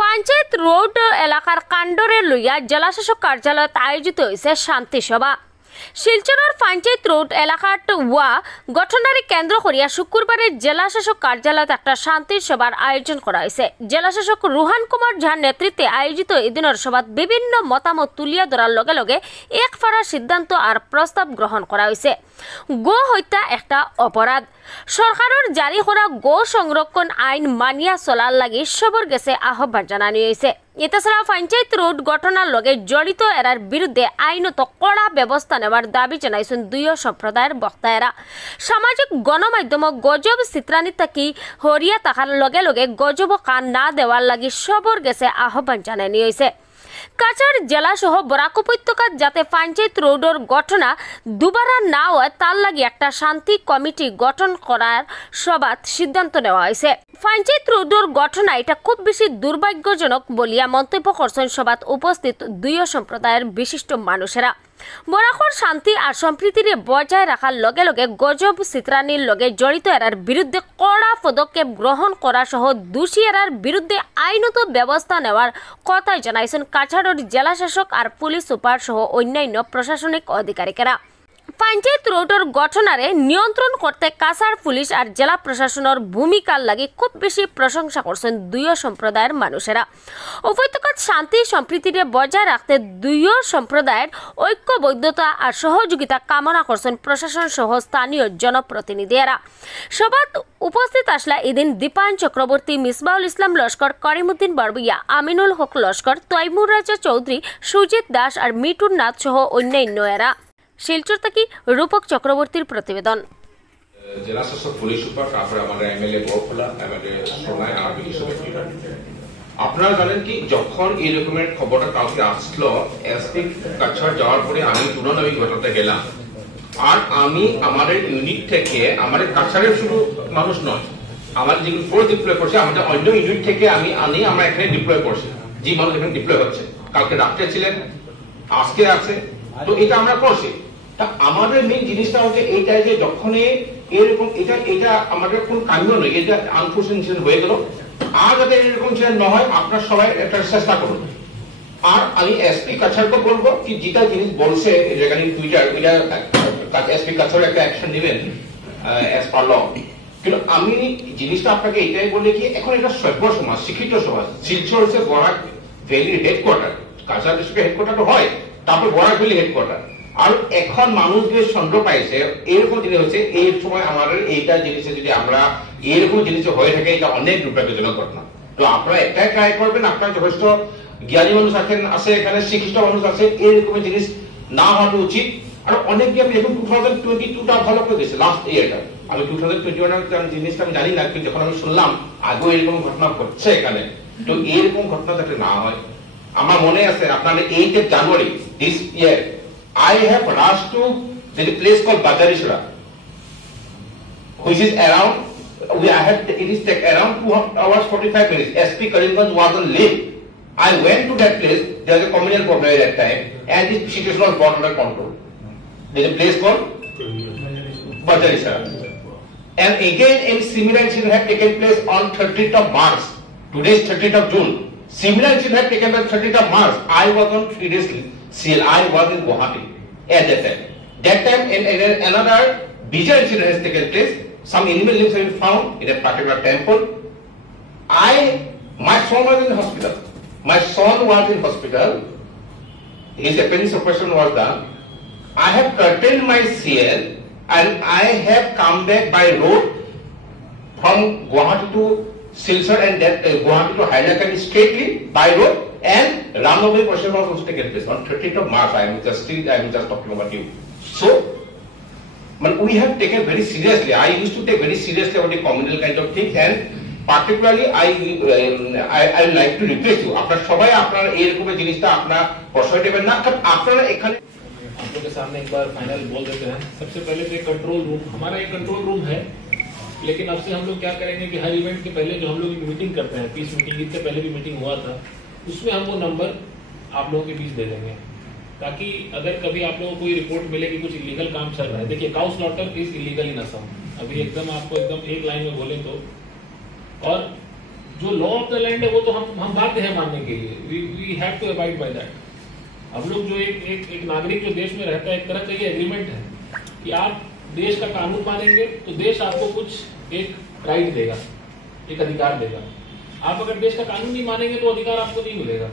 Panchayat road এলাকার কাণ্ডরে লইয়া জেলাশাসক কার্যালয়ত আয়োজিত হয়েছে শান্তি সভা। শিলচরের পঞ্চায়েত রোড এলাকার ওয়া ঘটনারে কেন্দ্র করিয়া শুক্রবারে জেলাশাসক কার্যালয়ত একটা শান্তি সভার আয়োজন করা হয়েছে। জেলাশাসক রুহান কুমার ঝার নেতৃত্বে আয়োজিত এদিনের সভাত বিভিন্ন মতামত তুলিয়া ধরার লগে লগে এক ফাড়া সিদ্ধান্ত আর প্রস্তাব গ্রহণ করা হয়েছে। গো হত্যা একটা অপরাধ, সরকারের জারি করা গো সংরক্ষণ আইন মানিয়া চলার লাগি সবর গেছে আহ্বান জানানো হয়েছে। এছাড়া পঞ্চায়েত রোড ঘটনার লগে জড়িত এরার বিরুদ্ধে আইনত কড়া ব্যবস্থা নেওয়ার দাবি জানাইছেন দুই সম্প্রদায়ের বক্তায়েরা। সামাজিক গণমাধ্যম গজব চিত্রানি থাকি হরিয়া থাকার লগে লগে গজব কান না দেওয়ার লাগি সবর গেছে আহ্বান জানানো হয়েছে। কাছাড় জেলা সহ বরাক উপত্যকাত যাতে পঞ্চায়েত রোডের ঘটনা দুবারা না হয় তার লাগি একটা শান্তি কমিটি গঠন করার সভাত সিদ্ধান্ত নেওয়া হয়েছে। পঞ্চায়েত রোডের ঘটনা এটা খুব বেশি দুর্ভাগ্যজনক বলিয়া মন্তব্য করছেন সভাত উপস্থিত দুই সম্প্রদায়ের বিশিষ্ট মানুষেরা। বরাকর শান্তি আর সম্প্রীতিরে বজায় রাখার লগে লগে গজব চিত্রানির লগে জড়িত এরার বিরুদ্ধে কড়া পদক্ষেপ গ্রহণ করা সহ দোষী এরার বিরুদ্ধে আইনত ব্যবস্থা নেওয়ার কথাই জানাইছেন কাছাড়ের জেলাশাসক আর পুলিশ সুপার সহ অন্যান্য প্রশাসনিক আধিকারিকেরা। পঞ্চায়েত রোডের ঘটনারে নিয়ন্ত্রণ করতে কাছাড় পুলিশ আর জেলা প্রশাসনের ভূমিকার লাগি খুব বেশি প্রশংসা করছেন দুই সম্প্রদায়ের মানুষেরা। উপত্যকার শান্তি সম্প্রীতিরে বজায় রাখতে দুই সম্প্রদায়ের ঐক্যবদ্ধতা আর সহযোগিতা কামনা করছেন প্রশাসন সহ স্থানীয় জনপ্রতিনিধিরা। সভাত উপস্থিত আসলা এদিন দীপায়ন চক্রবর্তী, মিসবাউল ইসলাম লস্কর, করিমউদ্দিন বরবইয়া, আমিনুল হক লস্কর, তৈমুর রাজা চৌধুরী, সুজিত দাস আর মিটুর নাথ সহ অন্যান্যরা। শিলচর থেকে রূপক চক্রবর্তীর প্রতিবেদন। জেলা শাসক পুলিশ সুপার, তারপরে আমাদের এমএলএ বড়খোলা, আমাদের সোনাই আর আপনারা জানেন কি, যখন এই রকমের খবরটা কাউকে আসলো এসপি কাছাড় যাওয়ার পরে আমি তুরন্ত আমি ঘটাতে গেলাম। আর আমি আমাদের ইউনিট থেকে, আমাদের কাছাড়ের শুধু মানুষ নয়, আমার যেগুলো ফোর্স ডিপ্লয় করছে আমাদের অন্য ইউনিট থেকে আমি আমরা এখানে ডিপ্লয় করছি। যে মানুষ এখানে ডিপ্লয় হচ্ছে, কালকে রাত্রে ছিলেন, আজকে আছে, তো এটা আমরা করছি। তা আমাদের মেইন জিনিসটা হচ্ছে এইটাই যে যখন এরকম এটা আমাদের কোন কাম্য নয়, এটা আনফরচুনেট হয়ে গেল। আর যাতে এরকম না হয় আপনার সবাই একটা চেষ্টা করুন। আর আমি এসপি কাছাড়কে বলবো কি যেটা জিনিস বলছে যেখানে টুইটার, ওইটা এসপি কাছাড় একটা অ্যাকশন নেবেন অ্যাজ পার ল। কিন্তু আমি জিনিসটা আপনাকে এটাই বলে কি, এখন এটা সভ্য সমাজ, শিক্ষিত সমাজ। শিলচর হচ্ছে বরাক ভ্যালির হেডকোয়ার্টার, কাছাড় ডিস্ট্রিক্টের হেডকোয়ার্টার তো হয়, তারপর বরাক ভ্যালি হেডকোয়ার্টার। আর এখন মানুষ যে সন্দেহ পাইছে এরকম জিনিস হচ্ছে, এই সময় আমাদের এইটা জিনিসে যদি আমরা এরকম জিনিস হয়ে থাকে, এটা অনেক দুর্ভাগ্যজনক ঘটনা। তো আপনারা একটাই ট্রাই করবেন, আপনার যথেষ্ট জ্ঞানী মানুষ আছে এখানে, শিক্ষিত মানুষ আছে, এরকম জিনিস না হওয়া উচিত। আর অনেক আমি এখন 2022টা ভালো করে দিয়েছে, লাস্ট ইয়ারটা। আমি 2021 জিনিসটা আমি জানি না, কিন্তু যখন আমি শুনলাম আগেও এরকম ঘটনা ঘটছে এখানে, তো এরকম ঘটনা যাতে না হয়। আমার মনে আছে আপনার 8 January this year I have rushed to the place called Bajarishra, which is around, it is around 2 hours 45 minutes. SP Karimganj was on leave. I went to that place, there was a communal problem at that time, and this situation was brought under control. There is a place called Bajarishra. And again, a similar incident had taken place on 30th of March. Today is 30th of June. Similar incident had taken place 30th of March. I was on 3 days I was in Guwahati at that time. That time, another bizarre incident has taken place. Some animal limbs have been found in a particular temple. My son was in hospital. His appendix operation was done. I have curtailed my CL and I have come back by road from Guwahati to Silchar and that Guwahati to Hailakandi straightly by road. And Ramnavami procession was also taken place on 30th of March. I am just talking about you. So, we have taken very seriously. I used to take very seriously about the communal kind of things, and particularly I like to request you. আপনারা সবাই আপনারা এরকম জিনিসটা আপনারা প্রশ্রয় দেবেন না, কারণ আপনারা এখানে आप लोगों के सामने एक बार फाइनल बोल देते हैं। सबसे पहले तो कंट्रोल रूम, हमारा एक कंट्रोल रूम है, लेकिन अब से हम लोग क्या करेंगे कि हर इवेंट के पहले जो हम लोग मीटिंग करते हैं, पीस मीटिंग, इससे पहले भी मीटिंग हुआ था, उसमें हम वो नंबर आप लोगों के बीच दे देंगे, ताकि अगर कभी आप लोगों को कोई रिपोर्ट मिले कि कुछ इलीगल काम चल रहा है। देखिए, काउ स्लॉटर इज इलीगल इन असम, अभी एकदम आपको एकदम एक लाइन में बोले तो। और जो लॉ ऑफ द लैंड है वो तो हम बाध्य है मानने के लिए, we have to abide by that. हम लोग जो एक नागरिक जो देश में रहता है, एक तरह का ये एग्रीमेंट है कि आप देश का कानून मानेंगे तो देश आपको कुछ एक राइट देगा, एक अधिकार देगा। आप अगर देश का कानून नहीं मानेंगे तो अधिकार आपको नहीं मिलेगा।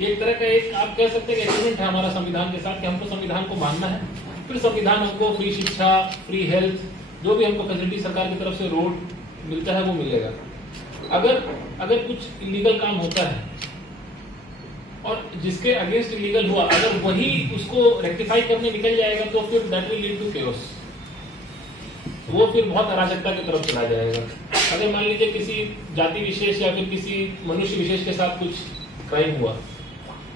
एक तरह का एक आप कह सकते हैं एग्रीमेंट है हमारा संविधान के साथ कि हमको संविधान को मानना है, फिर संविधान हमको फ्री शिक्षा, फ्री हेल्थ, जो भी हमको फैसिलिटी सरकार की तरफ से रोड मिलता है वो मिलेगा। अगर कुछ इलीगल काम होता है और जिसके अगेंस्ट इलीगल हुआ, अगर वही उसको रेक्टिफाई करने निकल जाएगा तो फिर that will lead to chaos, वो फिर बहुत अराजकता की तरफ चला जाएगा। अगर मान लीजिए किसी जाति विशेष या फिर किसी मनुष्य विशेष के साथ कुछ क्राइम हुआ,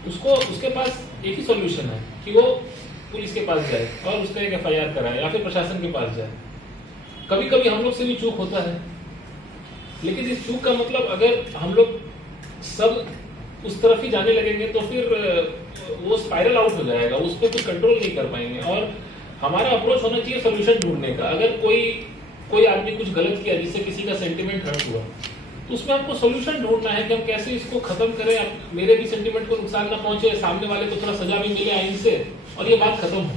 उसके पास एक ही सॉल्यूशन है कि वो पुलिस के पास जाए और उसका एक FIR कराए या फिर प्रशासन के पास जाए। कभी कभी हम लोग से भी चूक होता है, लेकिन इस चूक का मतलब अगर हम लोग सब उस तरफ ही जाने लगेंगे तो फिर वो स्पाइरल आउट हो जाएगा, उस पर कुछ कंट्रोल नहीं कर पाएंगे। और हमारा अप्रोच होना चाहिए सोल्यूशन ढूंढने का। अगर कोई आदमी कुछ गलत किया जिससे किसी का सेंटिमेंट हर्ट हुआ, तो उसमें हमको सोल्यूशन ढूंढना है कि हम कैसे इसको खत्म करें, मेरे भी सेंटिमेंट को नुकसान ना पहुंचे, सामने वाले को थोड़ा सजा भी मिले आइन से और ये बात खत्म हो।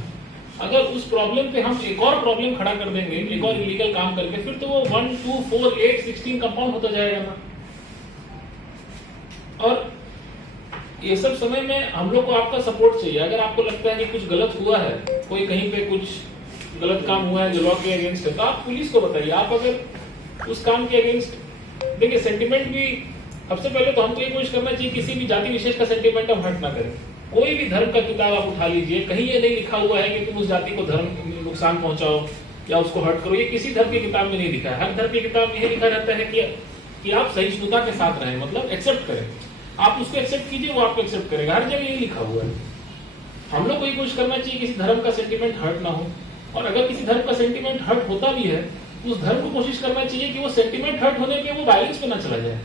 अगर उस प्रॉब्लम पे हम एक और प्रॉब्लम खड़ा कर देंगे, एक और इलीगल काम करके, फिर तो वो 1, 2, 4, 8, 16 कंपाउंड होता जाएगा ना। और ये सब समय में हम लोग को आपका सपोर्ट चाहिए। अगर आपको लगता है कि कुछ गलत हुआ है, कोई कहीं पे कुछ गलत काम हुआ है जो लॉ के अगेंस्ट है, तो आप पुलिस को बताइए। आप अगर उस काम के अगेंस्ट, देखिए सेंटिमेंट भी सबसे पहले तो हमको ये कोशिश करना चाहिए किसी भी जाति विशेष का सेंटिमेंट हम हर्ट ना करें। कोई भी धर्म का किताब आप उठा लीजिए, कहीं ये नहीं लिखा हुआ है कि तुम उस जाति को धर्म नुकसान पहुंचाओ या उसको हर्ट करो, ये किसी धर्म की किताब में नहीं लिखा है। हर धर्म की किताब में ये लिखा रहता है कि आप सहिष्णुता के साथ रहें, मतलब एक्सेप्ट करें। आप उसको एक्सेप्ट कीजिए, वो आपको एक्सेप्ट करेगा। हर जगह यही लिखा हुआ है। हम लोग को ये कोशिश करना चाहिए किसी धर्म का सेंटिमेंट हर्ट ना हो, और अगर किसी धर्म का सेंटिमेंट हर्ट होता भी है, उस धर्म को कोशिश करना चाहिए कि वो सेंटिमेंट हर्ट होने पे वो वायलेंस पे ना चला जाए।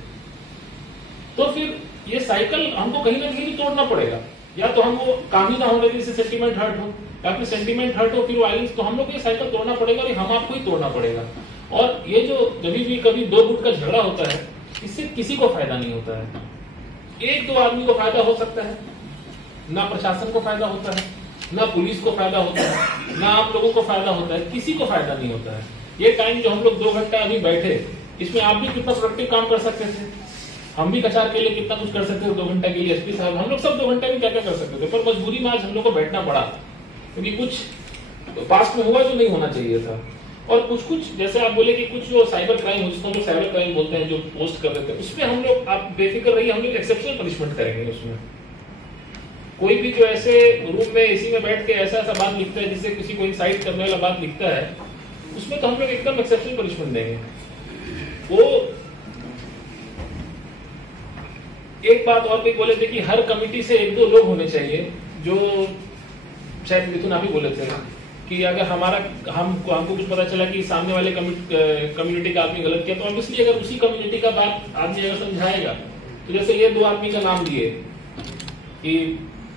तो फिर ये साइकिल हमको कहीं ना कहीं तोड़ना पड़ेगा। या तो हमको काम ही ना होने दें, जिससे सेंटिमेंट हर्ट हो, या फिर सेंटिमेंट हर्ट हो फिर वायलेंस, तो हम लोग ये साइकिल तोड़ना पड़ेगा और हम आपको ही तोड़ना पड़ेगा। और ये जो जब भी कभी दो गुट का झगड़ा होता है, इससे किसी को फायदा नहीं होता है। एक दो आदमी को फायदा हो सकता है, ना प्रशासन को फायदा होता है, ना पुलिस को फायदा होता है, ना आप लोगों को फायदा होता है, किसी को फायदा नहीं होता है। ये टाइम जो हम लोग 2 घंटा अभी बैठे, इसमें आप भी कितना प्रोडक्टिव काम कर सकते थे, हम भी कचार के लिए कितना कुछ कर सकते थे 2 घंटा के लिए। SP साहब, हम लोग सब 2 घंटे में क्या क्या कर सकते थे, पर मजबूरी में आज हम लोग को बैठना पड़ा, क्योंकि कुछ पास्ट में हुआ जो नहीं होना चाहिए था। और कुछ जैसे आप बोले कि कुछ जो साइबर क्राइम हो, जिसको हम लोग साइबर क्राइम बोलते हैं, जो पोस्ट कर देते हैं, उसमें हम लोग, आप बेफिक्र रहिए, हम लोग एक्सेप्शनल पनिशमेंट करेंगे। उसमें कोई भी जो ऐसे रूम में एसी में बैठ के ऐसा बात लिखता है जिससे किसी को इंसाइट करने वाला बात लिखता है, उसमें तो हम लोग एकदम एक्सेप्शनल पनिशमेंट देंगे। वो एक बात और भी बोले थे कि हर कमिटी से 1-2 लोग होने चाहिए, जो शायद मिथुन आप ही बोले थे कि अगर हमको कुछ पता चला कि सामने वाले कम्युनिटी का आदमी गलत किया, तो ऑब्वियसली अगर उसी कम्युनिटी का बात आदमी अगर समझाएगा, तो जैसे ये 2 आदमी का नाम दिए कि,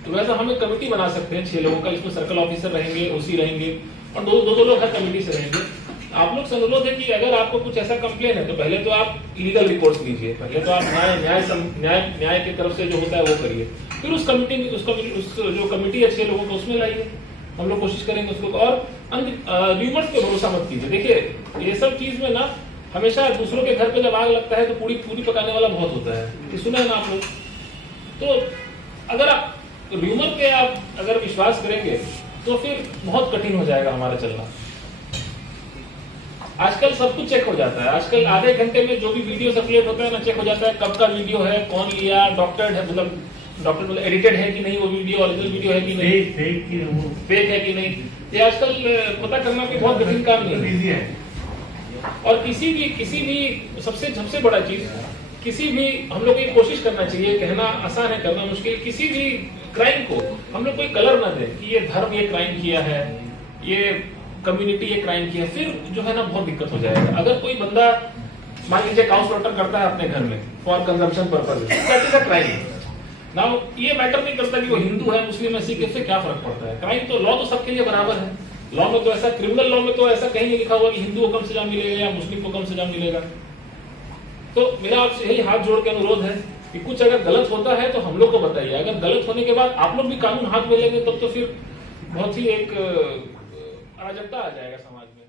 तो वैसा हम एक कमेटी बना सकते हैं 6 लोगों का, इसमें सर्कल ऑफिसर रहेंगे, OC रहेंगे, और दो लोग हर कमेटी से रहेंगे। आप लोग से अनुरोध है कि अगर आपको कुछ ऐसा कंप्लेन है, तो पहले तो आप लीगल रिपोर्ट्स लीजिए, पहले तो आप न्याय की तरफ से जो होता है वो करिए, फिर उस कमिटी में जो कमिटी है 6 लोगों को उसमें लाइए, हम लोग कोशिश करेंगे उसको। और र्यूमर्स पे भरोसा मत कीजिए। देखिए ये सब चीज में ना, हमेशा दूसरों के घर पे जब आग लगता है तो पूरी पकाने वाला बहुत होता है, ये सुना है ना आप लोग। तो अगर आप र्यूमर पे आप अगर विश्वास करेंगे तो फिर बहुत कठिन हो जाएगा हमारा चलना। आजकल सब कुछ चेक हो जाता है, आजकल आधे घंटे में जो भी वीडियो सर्कुलेट होता है ना, चेक हो जाता है कब का वीडियो है, कौन लिया, डॉक्टर है, मतलब एडिटेड है कि नहीं, वो वीडियो ओरिजिनल वीडियो है कि नहीं, फेक है कि नहीं, ये आजकल पता करना भी बहुत कठिन काम नहीं है। और किसी भी सबसे बड़ा चीज, किसी भी हम लोग ये कोशिश करना चाहिए, कहना आसान है करना मुश्किल, किसी भी क्राइम को हम लोग कोई कलर ना दे कि ये धर्म ये क्राइम किया है, ये कम्युनिटी ये क्राइम किया, फिर जो है ना बहुत दिक्कत हो जाएगा। अगर कोई बंदा मान लीजिए काउ स्लॉटर करता है अपने घर में for consumption purpose, that is a crime. Now ये मैटर नहीं करता कि वो हिंदू है, मुस्लिम है, सिख, इससे क्या फर्क पड़ता है। क्राइम तो लॉ तो सबके लिए बराबर है। लॉ में तो ऐसा, क्रिमिनल लॉ में तो ऐसा कहीं नहीं लिखा हुआ कि हिंदू को कम सजा मिलेगा या मुस्लिम को कम सजा मिलेगा। तो मेरा आपसे यही हाथ जोड़ के अनुरोध है कि कुछ अगर गलत होता है तो हम लोग को बताइए, अगर गलत होने के बाद आप लोग भी कानून हाथ में लेंगे तब तो फिर बहुत ही एक अराजकता आ जाएगा समाज में।